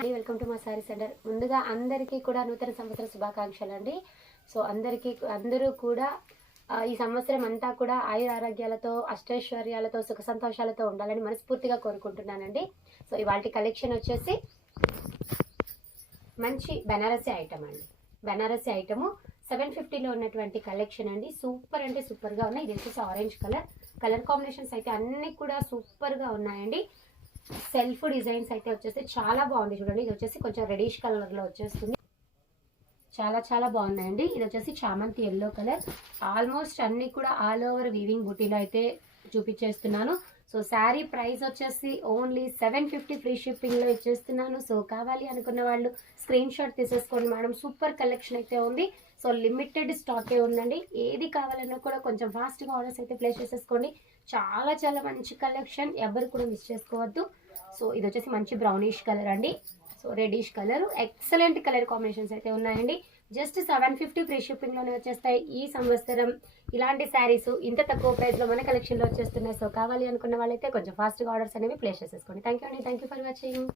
Hi welcome to మా sorry centre. ముందుగా అందరికీ కూడా నూతన సంవత్సర శుభాకాంక్షలు అండి. సో అందరూ కూడా ఈ సంవత్సరం అంతా కూడా ఆయుర ఆరోగ్యాలతో అష్టైశ్వర్యాలతో సుఖ సంతోషాలతో ఉండాలని మనస్ఫూర్తిగా కోరుకుంటున్నానండి. సో ఇవాళ కలెక్షన్ వచ్చేసి మంచి బెనారసీ ఐటమ్ అండి. బెనారసీ ఐటము 750లో ఉన్నటువంటి కలెక్షన్ అండి. సూపర్ అంటే సూపర్గా ఉన్నాయి. ఇది వచ్చేసి ఆరెంజ్ కలర్ కాంబినేషన్స్ అయితే అన్నీ కూడా సూపర్గా ఉన్నాయండి. సెల్ఫ్ డిజైన్స్ అయితే వచ్చేసి చాలా బాగుంది చూడండి. ఇది వచ్చేసి కొంచెం రెడిష్ కలర్లో వచ్చేస్తుంది. చాలా బాగున్నాయండి. ఇది వచ్చేసి చామంతి ఎల్లో కలర్. ఆల్మోస్ట్ అన్ని కూడా ఆల్ ఓవర్ వీవింగ్ బుటీలో అయితే చూపించేస్తున్నాను. సో శారీ ప్రైస్ వచ్చేసి ఓన్లీ 750 ఫ్రీ షిప్పింగ్లో ఇచ్చేస్తున్నాను. సో కావాలి అనుకున్న వాళ్ళు స్క్రీన్ షాట్ తీసేసుకోండి మేడం. సూపర్ కలెక్షన్ అయితే ఉంది. సో లిమిటెడ్ స్టాకే ఉందండి. ఏది కావాలన్నా కూడా కొంచెం ఫాస్ట్గా ఆర్డర్స్ అయితే ప్లేస్ చేసేసుకోండి. చాలా మంచి కలెక్షన్, ఎవరు కూడా మిస్ చేసుకోవద్దు. సో ఇది వచ్చేసి మంచి బ్రౌనిష్ కలర్ అండి. So reddish colour, excellent colour combinations అయితే ఉన్నాయండి. జస్ట్ 750 ఫ్రీ షిప్పింగ్లోనే వచ్చేస్తాయి. ఈ సంవత్సరం ఇలాంటి శారీస్ ఇంత తక్కువ ప్రైస్లో మన కలెక్షన్లో వచ్చేస్తున్నాయి. సో కావాలి అనుకున్న వాళ్ళైతే కొంచెం ఫాస్ట్గా ఆర్డర్స్ అనేవి ప్లేస్ చేసేసుకోండి. థ్యాంక్ యూ అండి. Thank you for watching.